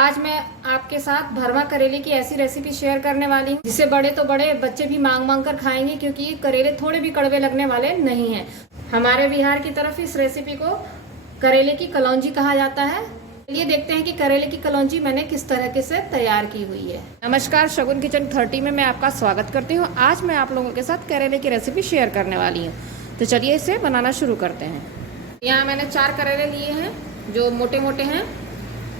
आज मैं आपके साथ भरवा करेले की ऐसी रेसिपी शेयर करने वाली हूँ जिसे बड़े तो बड़े बच्चे भी मांग मांग कर खाएंगे, क्योंकि ये करेले थोड़े भी कड़वे लगने वाले नहीं हैं। हमारे बिहार की तरफ इस रेसिपी को करेले की कलौंजी कहा जाता है। चलिए देखते हैं कि करेले की कलौंजी मैंने किस तरह से तैयार की हुई है। नमस्कार, शगुन किचन 30 में मैं आपका स्वागत करती हूँ। आज मैं आप लोगों के साथ करेले की रेसिपी शेयर करने वाली हूँ, तो चलिए इसे बनाना शुरू करते हैं। यहाँ मैंने 4 करेले लिए हैं जो मोटे मोटे हैं,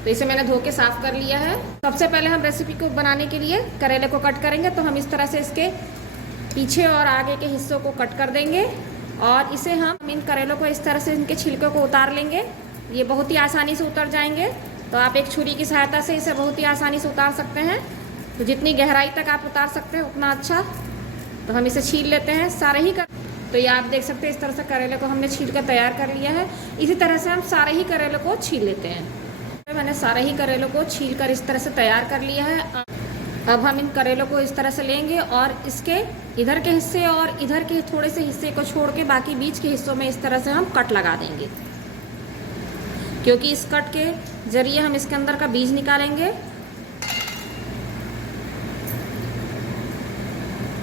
तो इसे मैंने धो के साफ कर लिया है। सबसे पहले हम रेसिपी को बनाने के लिए करेले को कट करेंगे, तो हम इस तरह से इसके पीछे और आगे के हिस्सों को कट कर देंगे और इसे हम इन करेलों को इस तरह से इनके छिलकों को उतार लेंगे। ये बहुत ही आसानी से उतर जाएंगे, तो आप एक छुरी की सहायता से इसे बहुत ही आसानी से उतार सकते हैं। तो जितनी गहराई तक आप उतार सकते हैं उतना अच्छा। तो हम इसे छील लेते हैं सारे ही तो ये आप देख सकते हैं इस तरह से करेले को हमने छील कर तैयार कर लिया है। इसी तरह से हम सारे ही करेले को छील लेते हैं। मैंने सारे ही करेलों को छील कर इस तरह से तैयार कर लिया है। अब हम इन करेलों को इस तरह से लेंगे और इसके इधर के हिस्से और इधर के थोड़े से हिस्से को छोड़ के बाकी बीच के हिस्सों में इस तरह से हम कट लगा देंगे, क्योंकि इस कट के जरिए हम इसके अंदर का बीज निकालेंगे।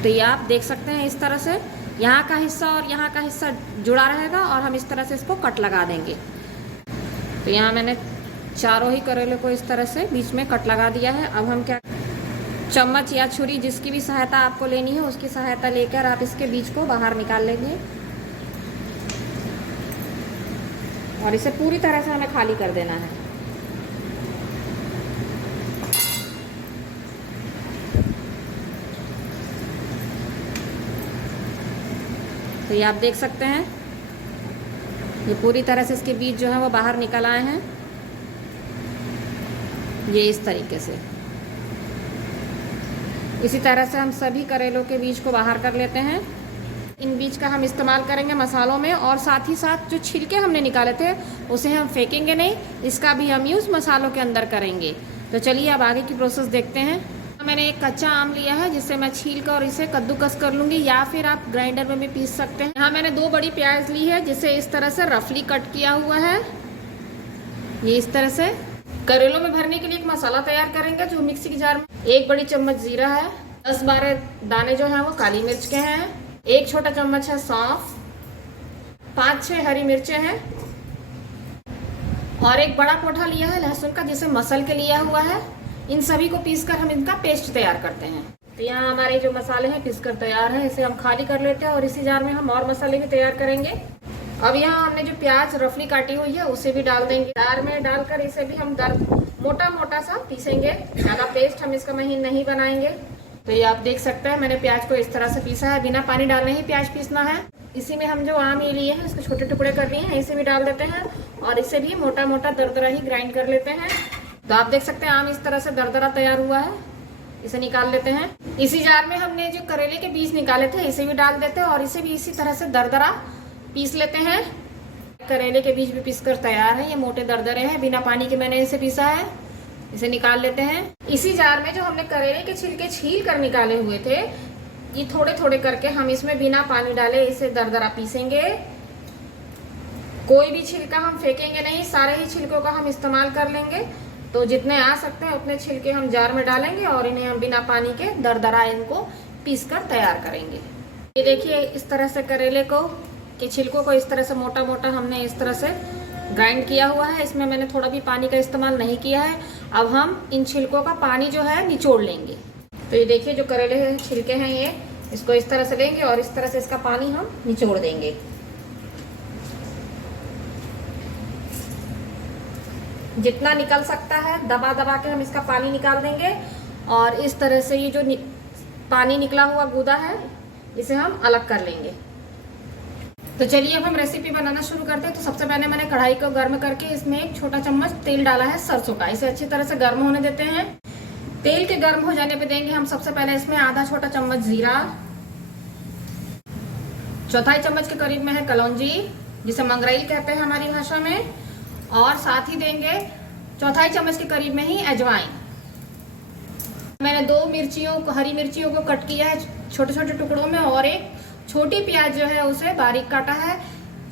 तो ये आप देख सकते हैं इस तरह से यहाँ का हिस्सा और यहाँ का हिस्सा जुड़ा रहेगा और हम इस तरह से इसको कट लगा देंगे। तो यहाँ मैंने चारों ही करेले को इस तरह से बीच में कट लगा दिया है। अब हम क्या, चम्मच या छुरी जिसकी भी सहायता आपको लेनी है उसकी सहायता लेकर आप इसके बीज को बाहर निकाल लेंगे और इसे पूरी तरह से हमें खाली कर देना है। तो ये आप देख सकते हैं ये पूरी तरह से इसके बीज जो है वो बाहर निकल आए हैं, ये इस तरीके से। इसी तरह से हम सभी करेलों के बीज को बाहर कर लेते हैं। इन बीज का हम इस्तेमाल करेंगे मसालों में, और साथ ही साथ जो छिलके हमने निकाले थे उसे हम फेंकेंगे नहीं, इसका भी हम यूज़ मसालों के अंदर करेंगे। तो चलिए अब आगे की प्रोसेस देखते हैं। मैंने एक कच्चा आम लिया है जिससे मैं छील कर और इसे कद्दूकस कर लूँगी, या फिर आप ग्राइंडर में भी पीस सकते हैं। यहाँ मैंने 2 बड़ी प्याज ली है जिसे इस तरह से रफली कट किया हुआ है। ये इस तरह से करेलों में भरने के लिए एक मसाला तैयार करेंगे, जो मिक्सी की जार में 1 बड़ी चम्मच जीरा है, 10-12 दाने जो हैं वो काली मिर्च के हैं, 1 छोटा चम्मच है सौंफ, 5-6 हरी मिर्चें हैं और 1 बड़ा पोठा लिया है लहसुन का जिसे मसल के लिया हुआ है। इन सभी को पीसकर हम इनका पेस्ट तैयार करते हैं। तो यहाँ हमारे जो मसाले हैं पीसकर तैयार है, इसे हम खाली कर लेते हैं और इसी जार में हम और मसाले भी तैयार करेंगे। अब यहाँ हमने जो प्याज रफली काटी हुई है उसे भी डाल देंगे। जार में डालकर इसे भी हम मोटा मोटा सा पीसेंगे, ज़्यादा पेस्ट हम इसका महीन नहीं बनाएंगे। तो ये आप देख सकते हैं मैंने प्याज को इस तरह से पीसा है, बिना पानी डालने ही प्याज पीसना है। इसी में हम जो आम ये लिए हैं इसके छोटे टुकड़े कर दिए हैं, इसे भी डाल देते हैं और इसे भी मोटा मोटा दरदरा ही ग्राइंड कर लेते हैं। तो आप देख सकते हैं आम इस तरह से दरदरा तैयार हुआ है, इसे निकाल लेते हैं। इसी जार में हमने जो करेले के बीज निकाले थे इसे भी डाल देते हैं और इसे भी इसी तरह से दरदरा पीस लेते हैं। करेले के बीज भी पीसकर तैयार है, ये मोटे दरदरे हैं, बिना पानी के मैंने इसे पीसा है। इसे निकाल लेते हैं। इसी जार में जो हमने करेले के छिलके छील कर निकाले हुए थे, ये थोड़े थोड़े करके हम इसमें बिना पानी डाले इसे दरदरा पीसेंगे। कोई भी छिलका हम फेंकेंगे नहीं, सारे ही छिलकों का हम इस्तेमाल कर लेंगे। तो जितने आ सकते हैं उतने छिलके हम जार में डालेंगे और इन्हें हम बिना पानी के दरदरा इनको पीसकर तैयार करेंगे। ये देखिए इस तरह से करेले को के छिलकों को इस तरह से मोटा मोटा हमने इस तरह से ग्राइंड किया हुआ है। इसमें मैंने थोड़ा भी पानी का इस्तेमाल नहीं किया है। अब हम इन छिलकों का पानी जो है निचोड़ लेंगे। तो ये देखिए जो करेले छिलके हैं ये, इसको इस तरह से लेंगे और इस तरह से इसका पानी हम निचोड़ देंगे। जितना निकल सकता है दबा दबा के हम इसका पानी निकाल देंगे और इस तरह से ये जो पानी निकला हुआ गूदा है इसे हम अलग कर लेंगे। तो चलिए अब हम रेसिपी बनाना शुरू करते हैं। तो सबसे पहले मैंने कढ़ाई को गर्म करके इसमें 1 छोटा चम्मच तेल डाला है सरसों का। इसे अच्छी तरह से गर्म होने देते हैं। तेल के गर्म हो जाने पे देंगे हम सबसे पहले इसमें आधा छोटा चम्मच जीरा, 1/4 चम्मच के करीब में है कलौंजी जिसे मंगराई कहते हैं हमारी भाषा में, और साथ ही देंगे 1/4 चम्मच के करीब में ही अजवाइन। मैंने 2 हरी मिर्चियों को कट किया है छोटे छोटे टुकड़ों में और 1 छोटी प्याज जो है उसे बारीक काटा है।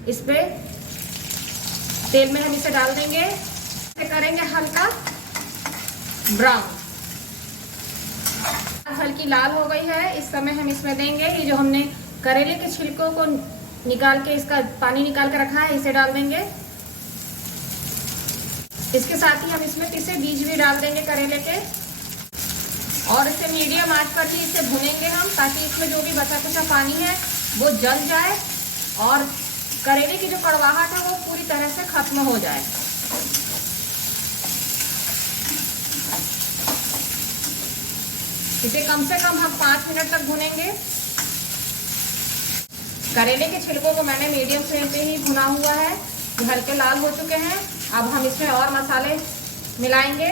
इस पे तेल में हम इसे डाल देंगे, इसे करेंगे हल्का ब्राउन। हल्की लाल हो गई है। इस समय हम इसमें देंगे ये जो हमने करेले के छिलकों को निकाल के इसका पानी निकाल के रखा है, इसे डाल देंगे। इसके साथ ही हम इसमें पिसे बीज भी डाल देंगे करेले के, और इसे मीडियम आंच पर ही इसे भुनेंगे हम, ताकि इसमें जो भी बचा कुचा पानी है वो जल जाए और करेले की जो कड़वाहट है वो पूरी तरह से खत्म हो जाए। इसे कम से कम हम 5 मिनट तक भुनेंगे। करेले के छिलकों को मैंने मीडियम फ्लेम पे ही भुना हुआ है, ये हल्के लाल हो चुके हैं। अब हम इसमें और मसाले मिलाएंगे।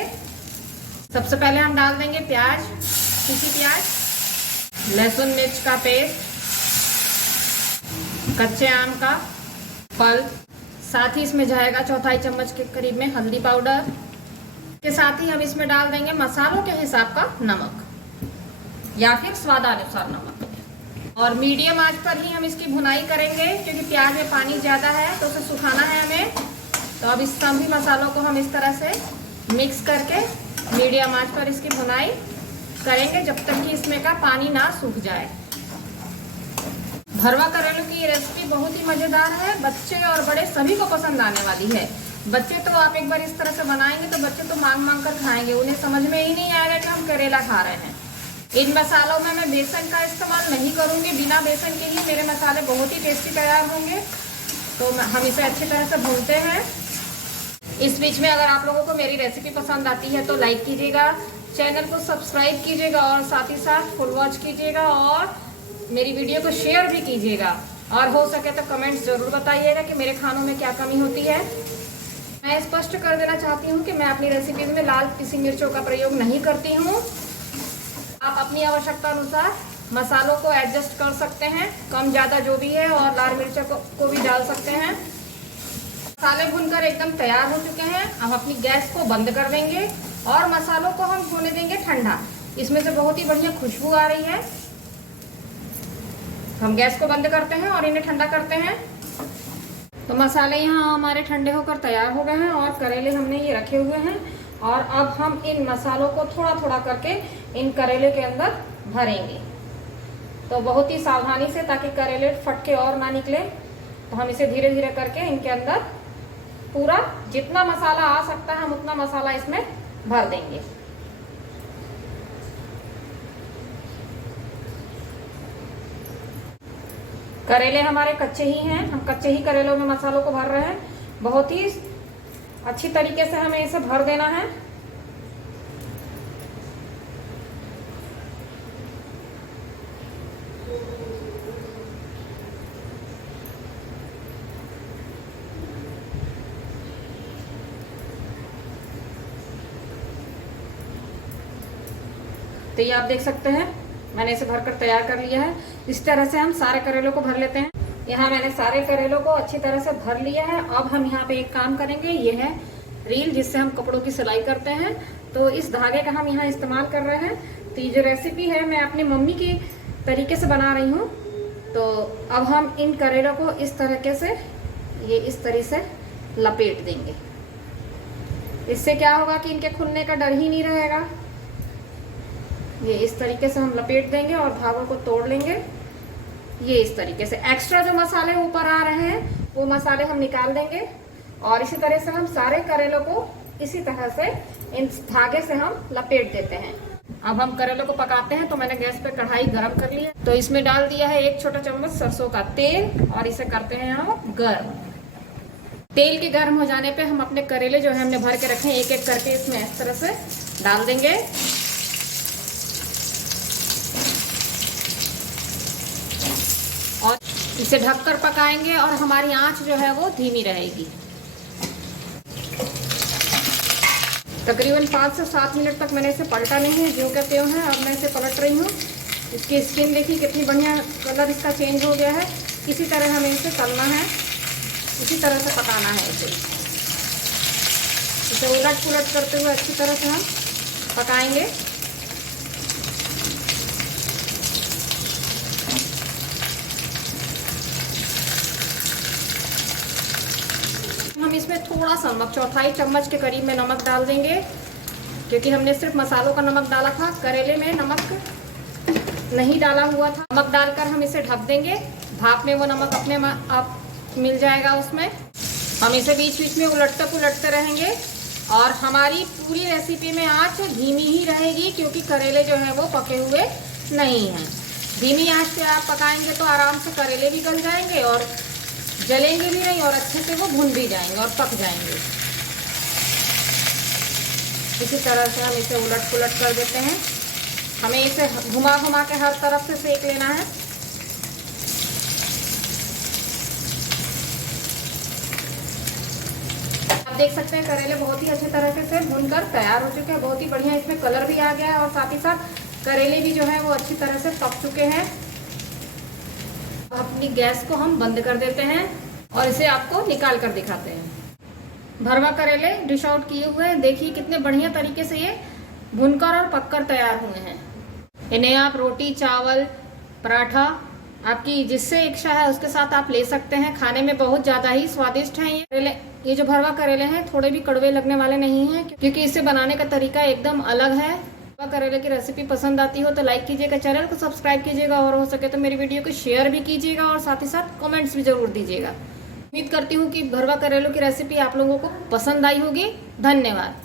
सबसे पहले हम डाल देंगे प्याज, सूखी प्याज, लहसुन मिर्च का पेस्ट, कच्चे आम का फल, साथ ही इसमें जाएगा 1/4 चम्मच के करीब में हल्दी पाउडर। के साथ ही हम इसमें डाल देंगे मसालों के हिसाब का नमक या फिर स्वादानुसार नमक, और मीडियम आंच पर ही हम इसकी भुनाई करेंगे, क्योंकि प्याज में पानी ज़्यादा है तो उसे सुखाना है हमें। तो अब इस सभी मसालों को हम इस तरह से मिक्स करके मीडियम आंच पर इसकी भुनाई करेंगे जब तक कि इसमें का पानी ना सूख जाए। भरवा करेलों की ये रेसिपी बहुत ही मज़ेदार है, बच्चे और बड़े सभी को पसंद आने वाली है। बच्चे तो आप एक बार इस तरह से बनाएंगे तो बच्चे तो मांग मांग कर खाएंगे, उन्हें समझ में ही नहीं आएगा कि हम करेला खा रहे हैं। इन मसालों में मैं बेसन का इस्तेमाल नहीं करूंगी, बिना बेसन के ही मेरे मसाले बहुत ही टेस्टी तैयार होंगे। तो हम इसे अच्छी तरह से भूनते हैं। इस बीच में अगर आप लोगों को मेरी रेसिपी पसंद आती है तो लाइक कीजिएगा, चैनल को सब्सक्राइब कीजिएगा और साथ ही साथ फुल वॉच कीजिएगा और मेरी वीडियो को शेयर भी कीजिएगा, और हो सके तो कमेंट्स जरूर बताइएगा कि मेरे खानों में क्या कमी होती है। मैं स्पष्ट कर देना चाहती हूँ कि मैं अपनी रेसिपीज में लाल पिसी मिर्चों का प्रयोग नहीं करती हूँ। आप अपनी आवश्यकता अनुसार मसालों को एडजस्ट कर सकते हैं, कम ज़्यादा जो भी है, और लाल मिर्चों को भी डाल सकते हैं। मसाले भुनकर एकदम तैयार हो चुके हैं। अब अपनी गैस को बंद कर देंगे और मसालों को हम होने देंगे ठंडा। इसमें से बहुत ही बढ़िया खुशबू आ रही है। हम गैस को बंद करते हैं और इन्हें ठंडा करते हैं। तो मसाले यहाँ हमारे ठंडे होकर तैयार हो गए हैं और करेले हमने ये रखे हुए हैं, और अब हम इन मसालों को थोड़ा थोड़ा करके इन करेले के अंदर भरेंगे। तो बहुत ही सावधानी से, ताकि करेले फट के और ना निकले। तो हम इसे धीरे धीरे करके इनके अंदर पूरा जितना मसाला आ सकता है हम उतना मसाला इसमें भर देंगे। करेले हमारे कच्चे ही हैं, हम कच्चे ही करेलों में मसालों को भर रहे हैं। बहुत ही अच्छी तरीके से हमें इसे भर देना है। तो ये आप देख सकते हैं मैंने इसे भरकर तैयार कर लिया है। इस तरह से हम सारे करेलों को भर लेते हैं। यहाँ मैंने सारे करेलों को अच्छी तरह से भर लिया है। अब हम यहाँ पे एक काम करेंगे, ये है रील जिससे हम कपड़ों की सिलाई करते हैं। तो इस धागे का हम यहाँ इस्तेमाल कर रहे हैं। तो ये जो रेसिपी है मैं अपनी मम्मी की तरीके से बना रही हूँ। तो अब हम इन करेलों को इस तरीके से, ये इस तरह से लपेट देंगे। इससे क्या होगा कि इनके खुलने का डर ही नहीं रहेगा। ये इस तरीके से हम लपेट देंगे और धागों को तोड़ लेंगे। ये इस तरीके से एक्स्ट्रा जो मसाले ऊपर आ रहे हैं वो मसाले हम निकाल देंगे, और इसी तरह से हम सारे करेलों को इसी तरह से इन धागे से हम लपेट देते हैं। अब हम करेलों को पकाते हैं। तो मैंने गैस पे कढ़ाई गरम कर ली है। तो इसमें डाल दिया है 1 छोटा चम्मच सरसों का तेल, और इसे करते हैं हम गर्म। तेल के गर्म हो जाने पे हम अपने करेले जो है हमने भर के रखे हैं, एक एक करके इसमें इस तरह से डाल देंगे। और इसे ढककर पकाएंगे और हमारी आंच जो है वो धीमी रहेगी। तकरीबन 5 से 7 मिनट तक मैंने इसे पलटा नहीं है, जो कहते हैं। अब मैं इसे पलट रही हूँ। इसकी स्किन देखिए कितनी बढ़िया कलर इसका चेंज हो गया है। इसी तरह हमें इसे तलना है, इसी तरह से पकाना है। इसे उलट पुलट करते हुए अच्छी तरह से हम पकाएंगे। हम इसमें थोड़ा सा नमक, 1/4 चम्मच के करीब में नमक डाल देंगे। क्योंकि हमने सिर्फ मसालों का नमक डाला था, करेले में नमक नहीं डाला हुआ था। नमक डालकर हम इसे ढक देंगे, भाप में वो नमक अपने आप मिल जाएगा उसमें। हम इसे बीच बीच में उलटते पुलटते रहेंगे और हमारी पूरी रेसिपी में आंच धीमी ही रहेगी, क्योंकि करेले जो है वो पके हुए नहीं हैं। धीमी आंच पे आप पकाएंगे तो आराम से करेले भी गल जाएंगे और जलेंगे भी नहीं और अच्छे से वो भुन भी जाएंगे और पक जाएंगे। इसी तरह से हम इसे उलट पुलट कर देते हैं। हमें इसे घुमा घुमा के हर तरफ से सेक लेना है। आप देख सकते हैं करेले बहुत ही अच्छे तरह से भुनकर तैयार हो चुके हैं। बहुत ही बढ़िया इसमें कलर भी आ गया है और साथ ही साथ करेले भी जो है वो अच्छी तरह से पक चुके हैं। अपनी गैस को हम बंद कर देते हैं और इसे आपको निकाल कर दिखाते हैं। भरवा करेले डिश आउट किए हुए हैं। देखिए कितने बढ़िया तरीके से ये भुनकर और पककर तैयार हुए हैं। इन्हें आप रोटी, चावल, पराठा, आपकी जिससे इच्छा है उसके साथ आप ले सकते हैं। खाने में बहुत ज़्यादा ही स्वादिष्ट हैं ये करेले। ये जो भरवा करेले हैं थोड़े भी कड़वे लगने वाले नहीं हैं, क्योंकि इसे बनाने का तरीका एकदम अलग है। भरवा करेले की रेसिपी पसंद आती हो तो लाइक कीजिएगा, चैनल को सब्सक्राइब कीजिएगा और हो सके तो मेरी वीडियो को शेयर भी कीजिएगा और साथ ही साथ कमेंट्स भी जरूर दीजिएगा। उम्मीद करती हूँ कि भरवा करेलों की रेसिपी आप लोगों को पसंद आई होगी। धन्यवाद।